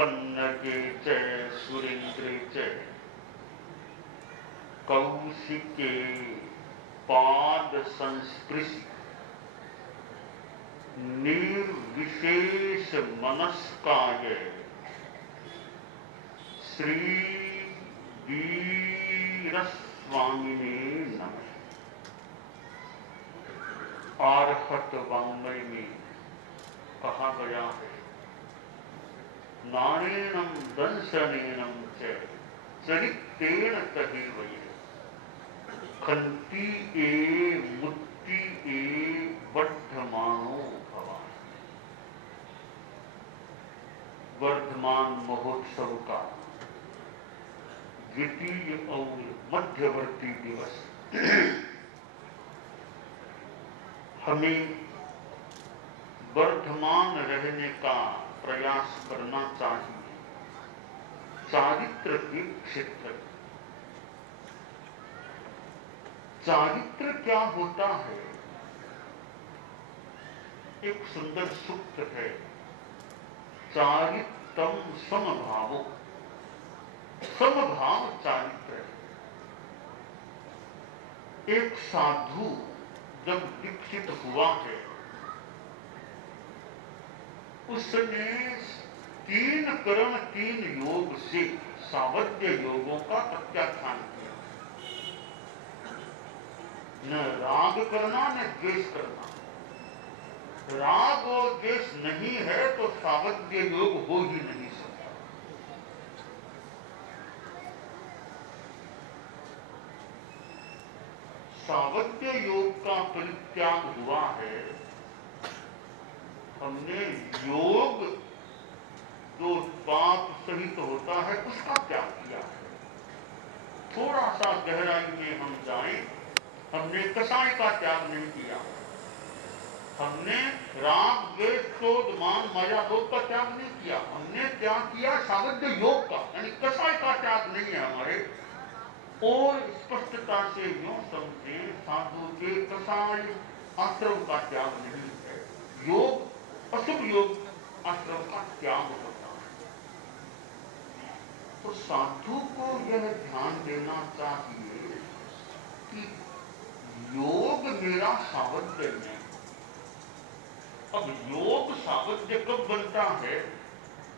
पन्नगे च सुरेंद्रे च कौशिके पाद संस्पृशि निर्विशेष मनस्काय श्री वीरस्वामिने नमः। आर्हत वाङ्मय में कहा गया है, नारेणम दंशनेनम च चरित्रेण तदेवये खंती ए मुक्ति ए वर्धमानो भवान। वर्धमान महोत्सव का द्वितीय और मध्यवर्ती दिवस हमें वर्धमान रहने का प्रयास करना चाहिए। चारित्र के क्षेत्र, चारित्र क्या होता है? एक सुंदर सूक्त है, चारित्रम समभावो। समभाव चारित्र है। एक साधु जब दीक्षित हुआ है, उसने 3 करण 3 योग से सावध्य योगों का प्रत्याख्यान किया। न राग करना न द्वेष करना। राग और द्वेष नहीं है तो सावध्य योग हो ही नहीं सकता। सावध्य योग का परित्याग हुआ है। हमने योग जो पाप सहित होता है उसका त्याग किया है। थोड़ा सा गहराई में हम जाएं, हमने कसाय का त्याग नहीं किया। हमने राग द्वेष क्रोध मान माया लोभ का त्याग नहीं किया। हमने त्याग किया सावध्य योग का, यानी कसाय का त्याग नहीं है हमारे। और स्पष्टता से यूं समझें, साधु के कसाय आश्रम का त्याग नहीं है। योग अशुभ योग आश्रम का त्याग होता है। तो साधु को यह ध्यान देना चाहिए कि योग मेरा सावध्य है। अब योग सावध्य कब बनता है?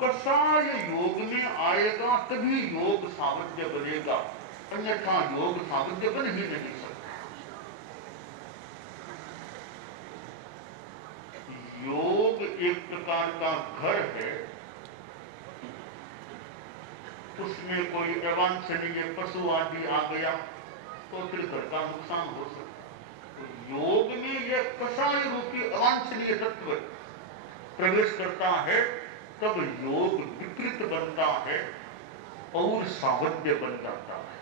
कसाय योग में आएगा तभी योग सावध्य बनेगा, अन्यथा योग सावध्य बन ही नहीं सकता। योग एक प्रकार का घर है, उसमें कोई अवांछनीय पशु आदि आ गया तो फिर घर का नुकसान हो सकता है। तो योग में यह कसाय रूपी अवांछनीय तत्व प्रवेश करता है, तब योग विकृत बनता है और सावध्य बन जाता है।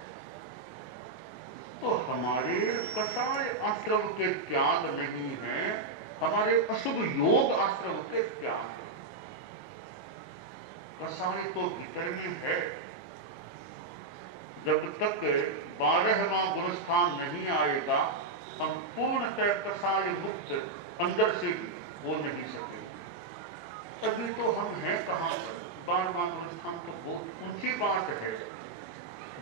तो हमारे कसाय आश्रम के त्याग नहीं है, हमारे अशुभ योग आश्रम के त्याग है। कसाय तो भीतर में है। जब तक 12वां गुणस्थान नहीं आएगा, हम पूर्णतः कसाय मुक्त अंदर से हो नहीं सके। तभी तो हम हैं कहां पर? 12वां गुणस्थान तो बहुत ऊंची बात है।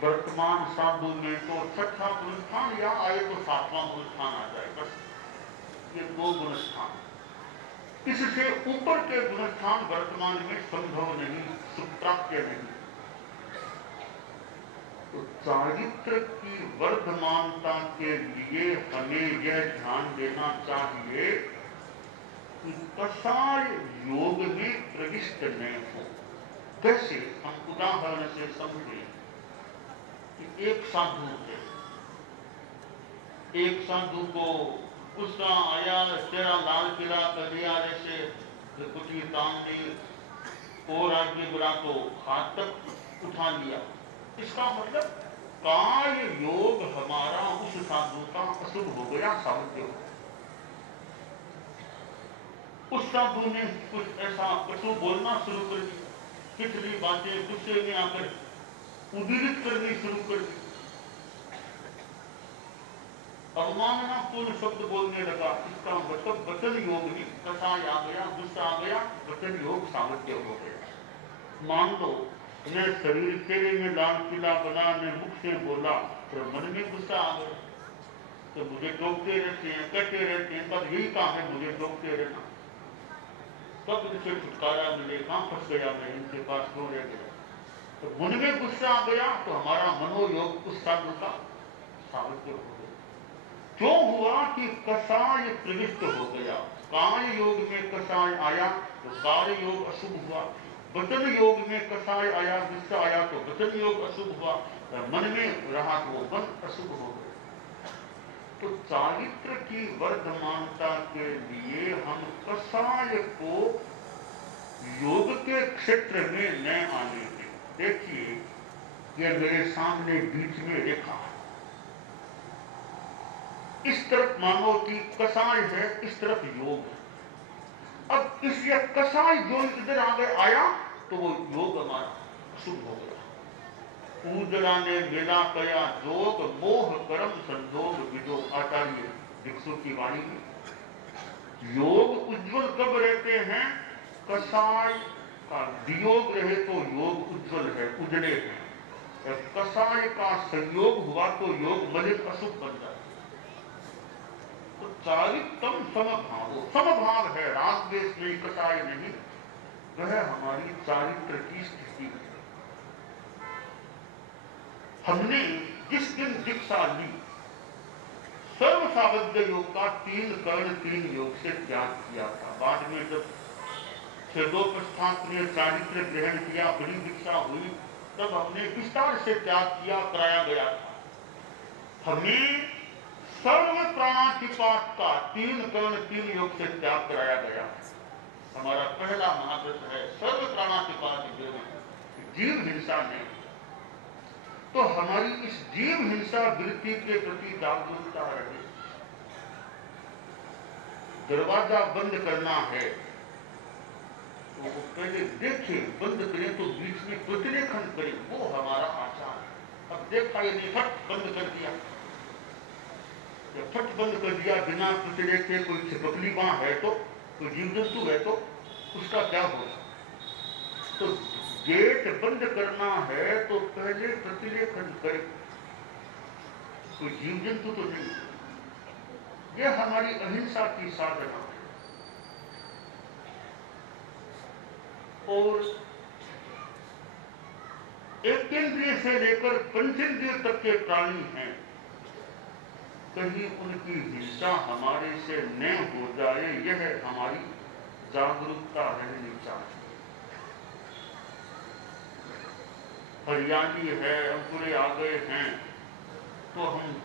वर्तमान साधु में तो 6वां गुणस्थान या आए तो 7वां गुणस्थान आ जाए, बस ये 2 गुणस्थान। इससे ऊपर के गुणस्थान वर्तमान में संभव नहीं, सुप्राप्य नहीं। तो चारित्र की वर्धमानता के लिए हमें यह ध्यान देना चाहिए कि कसाय योग में प्रविष्ट न हो। कैसे? हम उदाहरण से समझें कि एक साधु है, एक साधु को गुस्सा आया, तेरा लाल किला कर दिया, जैसे कुछ काम नहीं और आगे बढ़ा तो हाथ तक उठा लिया। इसका मतलब काय योग हमारा उस साधु का अशुभ हो गया, सावध्य हो। उस साधु ने कुछ ऐसा कटु बोलना शुरू कर दी, पिछली बातें गुस्से में आकर उद्दीरित करनी शुरू कर दी, अवमाननापूर्ण शब्द बोलने लगा। इसका मतलब वचन योग में कसाय आ गया, गुस्सा आ गया, वचन योग सावध्य हो गया। मान लो मैं शरीर तेरे में लाल पीला बना, मैं मुख से बोला, तो मन में गुस्सा आ गया, तो मुझे टोकते रहते हैं, कहते रहते हैं, तब यही काम है मुझे टोकते रहना, तब इनसे छुटकारा मिले, कहां फंस गया मैं, इनके पास क्यों रह गया। तो मन में गुस्सा आ गया तो हमारा मनोयोग उस साधु का साबित हो गया। क्यों हुआ कि कसाय प्रविष्ट हो गया, काय योग में कसाय आया तो कार्य योग अशुभ हुआ, वचन योग में कसाय आया, गुस्सा आया तो वचन योग अशुभ हुआ, मन में रहा तो वो मन अशुभ हो गया। तो चारित्र की वर्धमानता के लिए हम कसाय को योग के क्षेत्र में न आने दें। देखिए ये मेरे सामने बीच में रेखा है, इस तरफ मानो कि कसाय है, इस तरफ योग है। अब इस ये कसाय जो इधर आगे आया तो वो योग हमारा शुभ हो गया। पूजना ने वेला कया जोग, मोह कर्म संजोग विजोग, आचार्य भिक्षु की वाणी में। योग उज्जवल कब रहते हैं, कसाय का वियोग रहे तो योग उज्जवल है, उजले है। कसाय का संयोग हुआ तो योग मलिन अशुभ बन जाता। तो चारित्रम समभाव, समभाव है, राग द्वेष नहीं, कसाय नहीं, वह हमारी चारित्र की स्थिति है। हमने जिस दिन दीक्षा ली, सर्व साबद्य योग का 3 कर्ण 3 योग से त्याग किया था। बाद में जब छेदोपस्थान ने चारित्र ग्रहण किया, बड़ी दीक्षा हुई, तब हमने विस्तार से त्याग किया, कराया गया था। हमें सर्व प्राणातिपात का 3 कर्ण 3 योग से त्याग कराया गया। हमारा पहला महाव्रत है सर्व प्राणातिपात, जीव हिंसा नहीं। तो हमारी इस जीव हिंसा वृत्ति के प्रति जागरूकता रहे। दरवाजा बंद करना है तो वो पहले देखें, बंद करें तो बीच में प्रतिलेखन करें, वो हमारा आचार है। अब देखा ये नहीं, फट बंद कर दिया, जब फट बंद कर दिया बिना प्रतिलेखे, कोई छिपकली वहां है तो, कोई जीव जंतु है तो उसका क्या होगा। तो गेट बंद करना है तो पहले प्रतिलेखन करें, कोई जीव जंतु तो नहीं। यह हमारी अहिंसा की साधना है। और एकेंद्रिय से लेकर पंचेंद्रिय तक के प्राणी हैं, कहीं उनकी हिंसा हमारे से न हो जाए, यह हमारी जागरूकता रहनी चाहिए। हरियाली है, अंकुरे आ गए हैं तो हम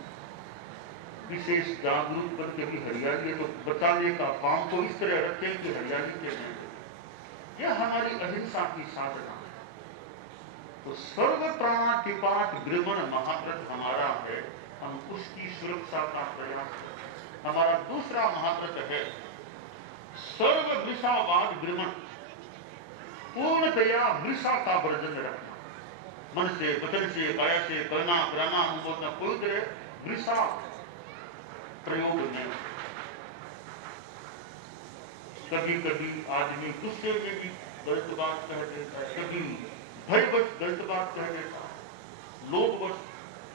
विशेष जागरूक करके भी हरियाली है तो बचाने का काम तो इस तरह रखें कि हरियाली के नहीं। यह हमारी अहिंसा की साधना है। तो सर्व प्राणातिपात गृमण महाव्रत हमारा है, हम उसकी सुरक्षा का प्रयास करें। हमारा दूसरा महाव्रत है सर्व वृषावाद गृमण, पूर्णतया वृषा का वर्जन रखना, मन से, वचन से, काया से, करना कराना अनुमोदना, कोई तरह वृषा प्रयोग में। कभी कभी आदमी गुस्से में भी गलत बात कह देता है, कभी भयवश गलत बात कह देता है, लोभवश,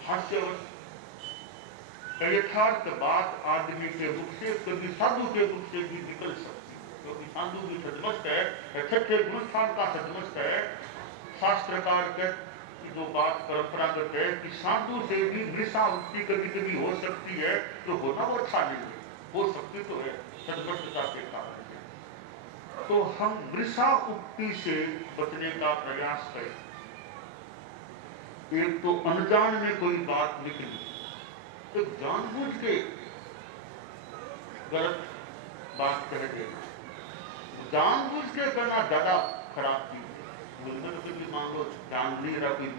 हास्यवश। यथार्थ बात आदमी के मुख से, कभी साधु के मुख से भी निकल सकती है, क्योंकि साधु भी सदमस्त है, छठे गुरुस्थान का सदमस्त है। शास्त्रकार के जो बात परंपरागत है कि साधु से भी वृषावृत्ति कभी कभी हो सकती है, तो होना वो अच्छा नहीं है, हो सकती तो है सदमस्तता के कारण। तो हम वृषा उक्ति से बचने का प्रयास करें। एक तो अनजान में कोई बात निकली, तो जानबूझ के गलत बात कह देना, जानबूझ के करना ज्यादा खराब चीज है। मुझे तो भी मान लो जान नहीं रहा, कोई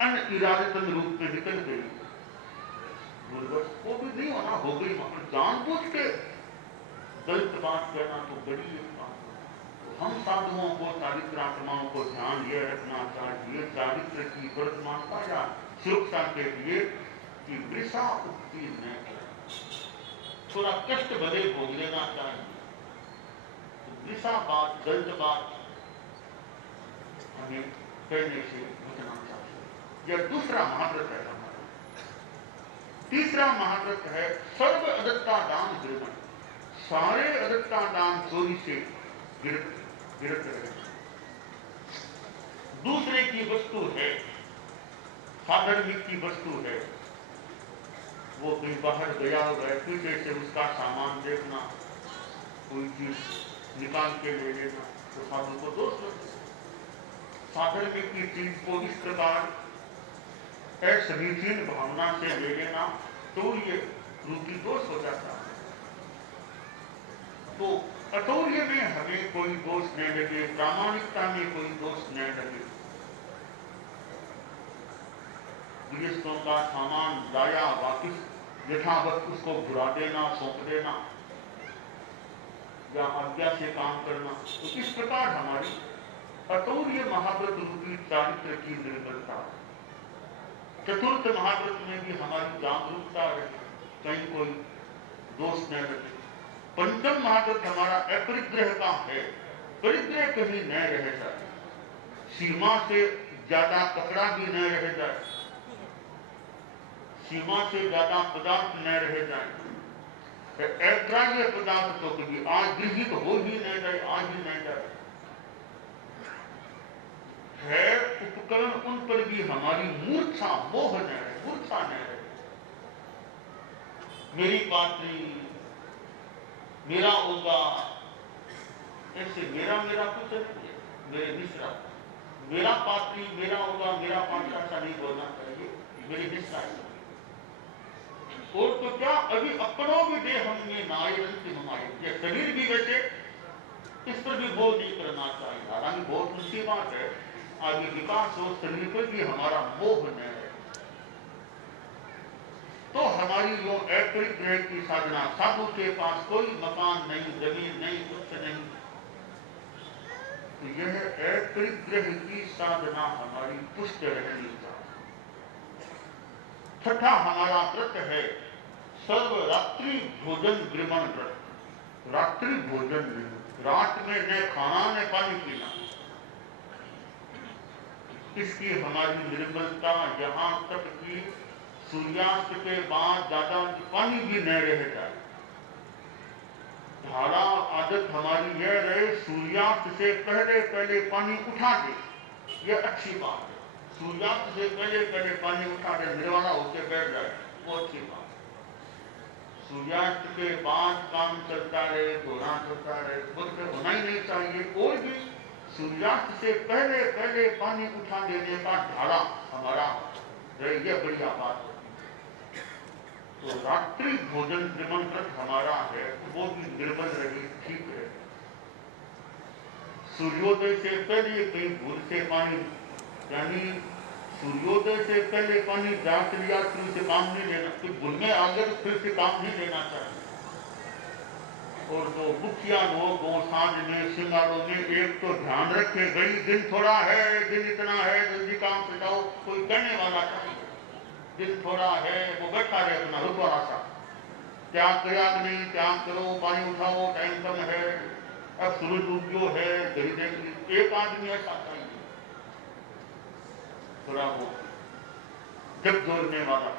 अनिरादित रूप में निकल गई, वो भी नहीं होना, हो गई, जानबूझ के गलत बात कहना तो बड़ी एक बात। तो हम साधुओं को, चारित्रात्माओं को ध्यान ये रखना चाहिए चारित्र की वर्तमानता या सुरक्षा के लिए कि वृषा उक्ति न करें, थोड़ा कष्ट भले भोग लेना चाहिए। तो वृषा बात, गलत बात हमें कहने से बचना चाहिए। यह दूसरा महाव्रत है हमारा। तीसरा महाव्रत है सर्व अदत्ता दान गिरवन। सारे अदत्ता दान चोरी से गिरत रहे। दूसरे की वस्तु है, साधर्मिक की वस्तु है, वो कहीं बाहर गया हुआ है, पीछे से उसका सामान देखना, कोई चीज निकाल के ले लेना, तो साधु को दोष लगता है। साधर्मिक की चीज को इस प्रकार असमीचीन भावना से ले लेना तो ये रूपी दोष हो जाता है। तो अतौर्य में हमें कोई दोष न लगे, प्रामाणिकता में कोई दोष न लगे। गृहस्थों का सामान लाया, वापिस यथावत उसको भुरा देना, सौंप देना या आज्ञा से काम करना, तो इस प्रकार हमारी अतौर्य महाव्रत रूपी चारित्र की निर्बलता। चतुर्थ महाव्रत में भी हमारी जागरूकता रहे, कहीं कोई दोष न लगे। पंचम महाव्रत हमारा अपरिग्रह का है, परिग्रह कहीं न रह जाए, सीमा से ज्यादा कपड़ा भी न रह जाए, सीमा से ज्यादा पदार्थ न रह जाए, अग्राह्य पदार्थ तो कभी आज गृहित हो ही न जाए, आज ही न जाए। है उपकरण उन पर भी हमारी मूर्छा, मोह न रहे, मूर्छा न रहे। मेरी पात्री, मेरा होगा, ऐसे मेरा कुछ नहीं है, मेरे मिश्रा, मेरा पात्री मेरा होगा, मेरा पात्र, ऐसा नहीं बोलना चाहिए, मेरी मिश्रा। और तो क्या, अभी अपनों भी दे हमने नायरंती हमारे, ये शरीर भी वैसे, इस पर भी बोल नहीं करना चाहिए। हालांकि बहुत ऊंची बात है, आगे विकास हो, शरीर पर भी हमारा मोह न है। तो हमारी जो अपरिग्रह की साधना, साधु के पास कोई मकान नहीं, जमीन नहीं, कुछ नहीं, तो यह अपरिग्रह की साधना हमारी पुष्ट रहनी चाहिए। छठा हमारा व्रत है सर्वरात्रि भोजन गृमण व्रत। रात्रि भोजन नहीं, रात में न खाना न पानी पीना, इसकी हमारी निर्बलता यहां तक कि सूर्यास्त के बाद ज्यादा पानी भी न रह जाए। धारा आदत हमारी यह रहे, सूर्यास्त से पहले पहले पानी उठा दे, यह अच्छी बात है। सूर्यास्त से पहले पहले पानी उठा दे, निर्वाला होकर बैठ जाए, वो अच्छी बात है। सूर्यास्त के बाद काम चलता रहे, धोना चलता रहे, खुद होना ही नहीं चाहिए। और भी सूर्यास्त से पहले पहले पानी उठा देने का धारा हमारा रहे, यह बढ़िया बात है। तो रात्रि भोजन गृमण व्रत हमारा है, वो भी निर्बल रही, ठीक है। सूर्योदय से पहले कहीं भूल से पानी, यानी सूर्योदय से पहले पानी जांच लिया, फिर से काम नहीं लेना, फिर भूल में आ गए फिर से काम नहीं लेना चाहिए। और जो मुखिया लोग वो सांझ में श्रृंगारों में एक तो ध्यान रखे, भाई दिन थोड़ा है, दिन इतना है, जल्दी काम से जाओ, कोई कहने वाला चाहिए। दिन थोड़ा है, वो बैठा रहे अपना रुकवाना सा, त्याग किया नहीं, त्याग करो, पानी उठाओ, टाइम कम है, अब सूरज उग्यो है, घड़ी देख ली, एक आदमी ऐसा चाहिए, थोड़ा वो जब जोड़ने वाला,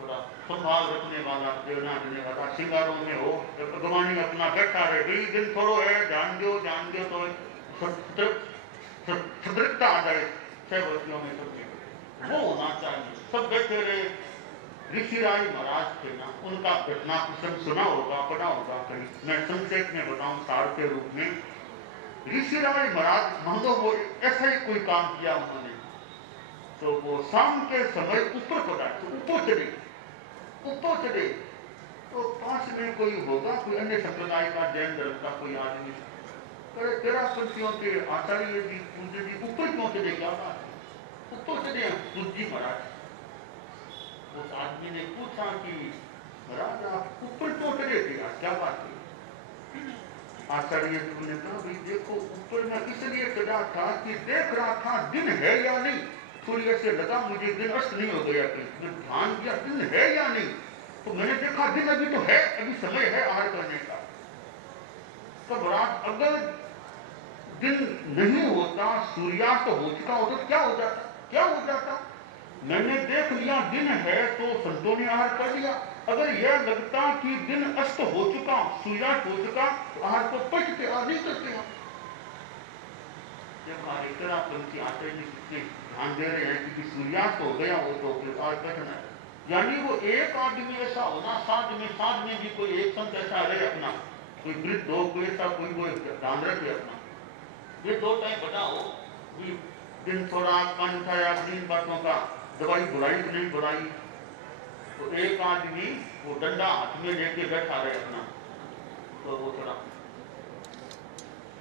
थोड़ा संभाल रखने वाला, प्रेरणा देने वाला, श्रृंगारों में हो, भगवानी अपना बैठा रहे, भाई दिन थोड़ो है, ध्यान दो तो सतर्कता आ जाए, छह वर्षियों में सब वो होना चाहिए। सब बैठे रहे, ऋषिराज महाराज थे ना, उनका घटना प्रसंग सुना होगा, पढ़ा होगा कहीं, मैं संक्षेप में बताऊं सार के रूप में। ऋषिराज महाराज मानो वो ऐसा ही कोई काम किया उन्होंने, तो वो शाम के समय ऊपर पड़ा, तो ऊपर चढ़े, तो पास में कोई होगा, कोई अन्य संप्रदाय का, जैन धर्म का कोई आदमी, तेरा पंथियों के आचार्य जी, पूज्य जी ऊपर क्यों चढ़े, क्या बात है, ऊपर चढ़े पूज्य महाराज। उस आदमी ने पूछा कि महाराज आप ऊपर क्यों चढ़े थे, क्या बात है। आचार्य जी ने कहा, भाई देखो ऊपर मैं इसलिए चढ़ा था कि देख रहा था दिन है या नहीं, थोड़ी ऐसे लगा मुझे दिन अस्त नहीं हो गया, कहीं ध्यान दिया दिन है या नहीं, तो मैंने देखा दिन अभी तो है, अभी समय है आहार करने का। तो महाराज अगर दिन नहीं होता, सूर्यास्त हो चुका हो तो क्या हो जाता, क्या हो जाता? मैंने देख लिया दिन है तो संतों ने आहार कर लिया। अगर यह लगता कि दिन अस्त हो चुका, सूर्यास्त हो चुका, तो आहार को पट के नहीं करते हैं। जब इतना पंछी आते हैं कितने ध्यान दे रहे हैं कि सूर्यास्त हो गया हो तो फिर आहार कटना है। यानी वो एक आदमी ऐसा होना, साथ में भी कोई एक संत ऐसा रहे अपना, कोई वृद्ध हो, कोई ऐसा कोई ध्यान रखे अपना। ये 2 टाइम बताओ कि दिन थोड़ा कान उठाया इन बातों का, दवाई बुलाई कि नहीं बुलाई, तो एक आदमी वो डंडा हाथ में लेके बैठा रहे अपना, तो वो थोड़ा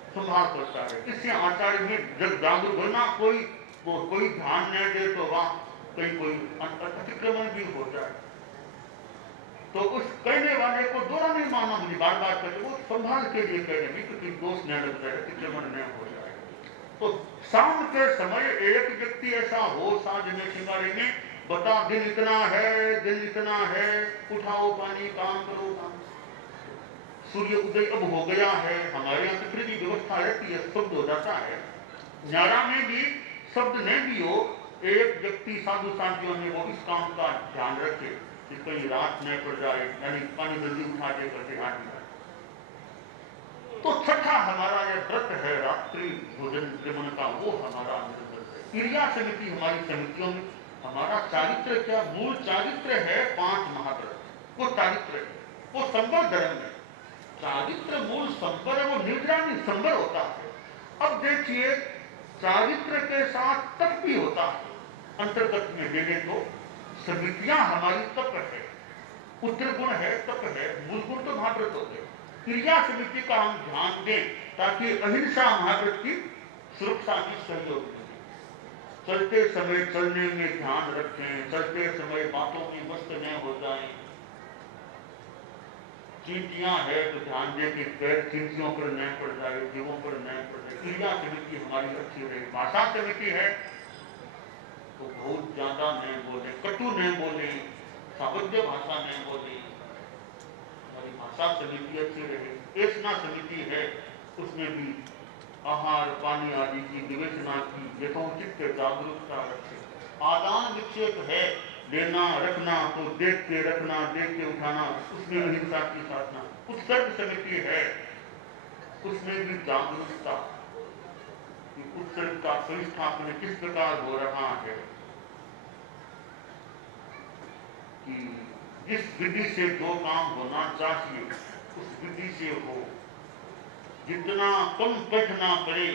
संभाल करता है। इससे आचार्य में जब जागरूक होना, कोई ध्यान नहीं दे तो वहां कहीं कोई अतिक्रमण भी हो जाए, तो उस कहने वाले को दोनों नहीं मानना, मुझे बार बार कहते वो संभाल के लिए कहने भी, क्योंकि दोष न लग जाए, अतिक्रमण न हो जाए। तो शाम के समय एक व्यक्ति ऐसा हो साँझ में सिंगारे में, बता दिन इतना है, दिन इतना है, उठाओ पानी, काम करो, काम। सूर्य उदय अब हो गया है, हमारे यहाँ तो फिर भी व्यवस्था रहती है, शब्द हो जाता है। न्यारा में भी शब्द नहीं भी हो, एक व्यक्ति साधु साथियों में वो इस काम का ध्यान रखे कि कहीं रात न पड़ जाए, यानी पानी जल्दी उठा दे करके हाथ दिया। तो छठा हमारा यह व्रत है रात्रि भोजन सेवन का, वो हमारा व्रत है। क्रिया समिति हमारी समितियों में हमारा चारित्र क्या, मूल चारित्र है 5 महाव्रत, वो चारित्र है, वो संबर धर्म है। चारित्र मूल संबर है, वो निद्रा नहीं संबर होता है। अब देखिए चारित्र के साथ तप भी होता है, अंतर्गत में देने तो समितियां हमारी तप है, उत्तर गुण है, तप है, मूल गुण तो महाव्रत हो गए। क्रिया समिति का हम ध्यान दें ताकि अहिंसा महाव्रत की सुरक्षा की सहयोग मिले। चलते समय चलने में ध्यान रखें, चलते समय बातों में मस्त न हो जाए। चींटियां है तो ध्यान दें कि पैर चींटियों पर न पड़ जाए, जीवों पर न पड़ जाए। क्रिया समिति हमारी अच्छी रहे। भाषा समिति है तो बहुत ज्यादा न बोले, कटु न बोले, सावध्य भाषा नहीं बोले, हमारी भाषा समिति अच्छी रहे। एसना समिति है, उसमें भी आहार पानी आदि की विवेचना की, यथोचित जागरूकता रखे। आदान विक्षेप है, लेना रखना तो देख के रखना, देख के उठाना, उसमें अहिंसा की साधना। उत्सर्ग समिति है, उसमें भी जागरूकता, उत्सर्ग का संस्थापन किस प्रकार हो रहा है, कि जिस विधि से जो काम होना चाहिए उस विधि से हो, जितना कम बैठना पड़े,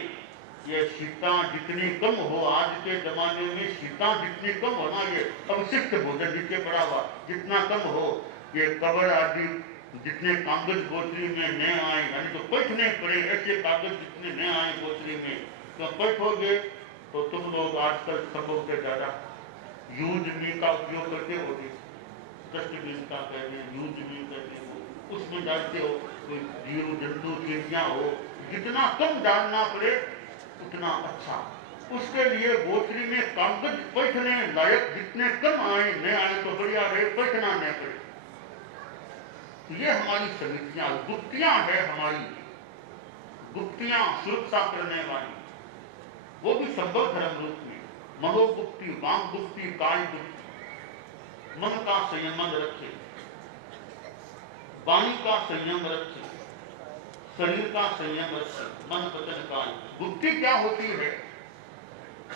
यह शीता जितनी कम हो, आज के जमाने में शीता जितनी कम होना, ये अवशिष्ट भोजन जिसके बढ़ावा जितना कम हो, ये कबर आदि जितने कागज बोतली में न आए, यानी तो बैठने पड़े ऐसे कागज जितने न आए बोतली में, तो बैठोगे तो तुम लोग आजकल सबों से ज्यादा यूज मी का उपयोग करते होगे, डस्टबिन का कहते हैं, यूज मी कहते हैं, उसमें डालते हो, कोई जीव जंतु चीटियां हो, जितना कम डालना पड़े उतना अच्छा। उसके लिए बोतली में कागज बैठने लायक जितने कम आए न आए तो बढ़िया रहे, बैठना न पड़े। तो ये हमारी समितियां, गुप्तियां है हमारी, गुप्तियां सुरक्षा करने वाली, वो भी संभव धर्म रूप में। मनोगुप्ति, वांग गुप्ति, काय गुप्ति, मन का संयम रखे, वाणी का संयम रखे, शरीर का संयम रखे, मन वचन काय। बुद्धि क्या होती है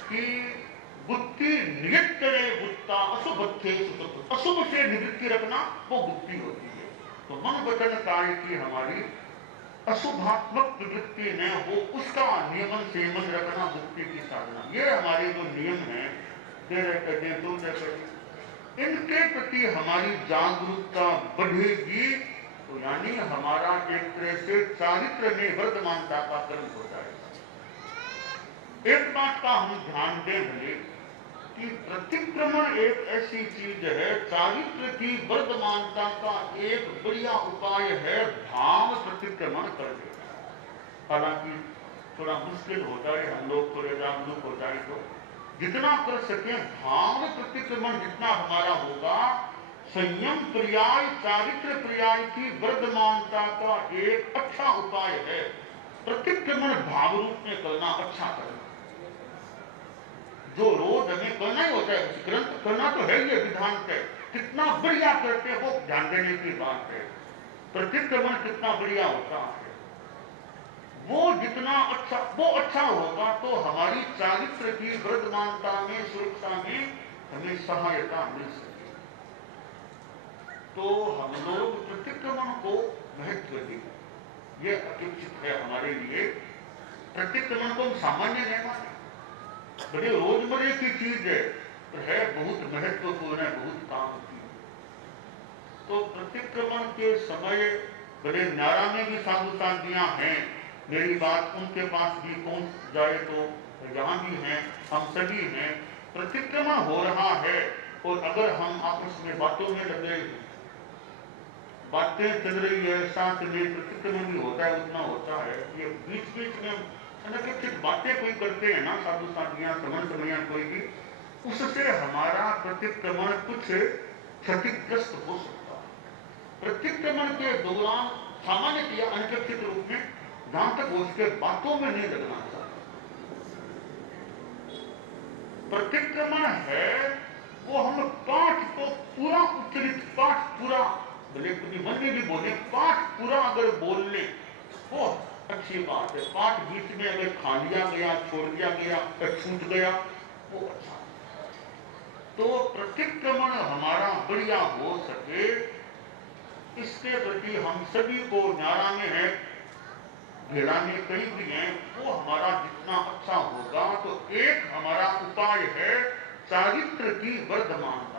कि बुद्धि नियत करे बुद्धा अशुभ थे, अशुभ से निवृत्ति रखना वो बुद्धि होती है। तो मन वचन काय की हमारी अशुभात्मक निवृत्ति न हो, उसका नियमन संयमन रखना बुद्धि की साधना। ये हमारे जो नियम है, दे रहे दो इनके प्रति हमारी जागरूकता बढ़ेगी, तो यानी हमारा एक तरह से चारित्र में वर्तमानता का कर्म हो जाएगा। एक बात का हम ध्यान दें भले कि प्रतिक्रमण एक ऐसी चीज है, चारित्र की वर्तमानता का एक बढ़िया उपाय है भाव प्रतिक्रमण कर देना। हालांकि थोड़ा मुश्किल होता है, हम लोग थोड़े जागरूक हो जाए तो जितना कर सके भाव प्रतिक्रमण जितना हमारा होगा, संयम पर्याय चारित्र पर्याय की वर्तमानता का एक अच्छा उपाय है। प्रतिक्रमण भाव रूप में करना, अच्छा करना, जो रोज हमें करना ही होता है, ग्रंथ करना तो है ये विधान से, कितना बढ़िया करते हैं वो ध्यान देने की बात है। प्रतिक्रमण कितना बढ़िया होता है, वो जितना अच्छा, वो अच्छा होगा तो हमारी चारित्र की वर्धमानता में, सुरक्षा में हमें सहायता मिल सके। तो हम लोग प्रतिक्रमण को महत्व दें, ये अपेक्षित है हमारे लिए। प्रतिक्रमण को हम सामान्य नहीं माने, बड़े रोजमर्रे की चीज है बहुत महत्वपूर्ण है, बहुत काम की। तो प्रतिक्रमण के समय बड़े न्यारा में भी साधु साधियां हैं, मेरी बात उनके पास भी पहुंच जाए तो यहाँ भी हैं, हम सभी हैं। प्रतिक्रमण हो रहा है और अगर हम आपस में बातों में लगे, बातें चल रही है, साथ में प्रतिक्रमण भी होता है, उतना होता है, ये बीच बीच में अनपेक्षित बातें कोई करते हैं ना साधु साधियां, समन समया कोई भी, उससे हमारा प्रतिक्रमण कुछ क्षतिग्रस्त हो सकता है। प्रतिक्रमण के दौरान सामान्य या अनपेक्षित रूप में जहां तक हो सके बातों में नहीं लगना चाहिए। प्रतिक्रमण है वो हम पाठ को पूरा उच्चरित, पाठ पूरा, भले कभी मन में भी बोले, पाठ पूरा अगर बोल ले वो अच्छी बात है। पाठ बीच में अगर खा लिया गया, छोड़ दिया गया, छूट गया, वो अच्छा। तो प्रतिक्रमण हमारा बढ़िया हो सके, इसके प्रति हम सभी को न्यारा में है, घेरा में कहीं भी है, वो हमारा जितना अच्छा होगा। तो एक हमारा उपाय है चारित्र की वर्धमानता।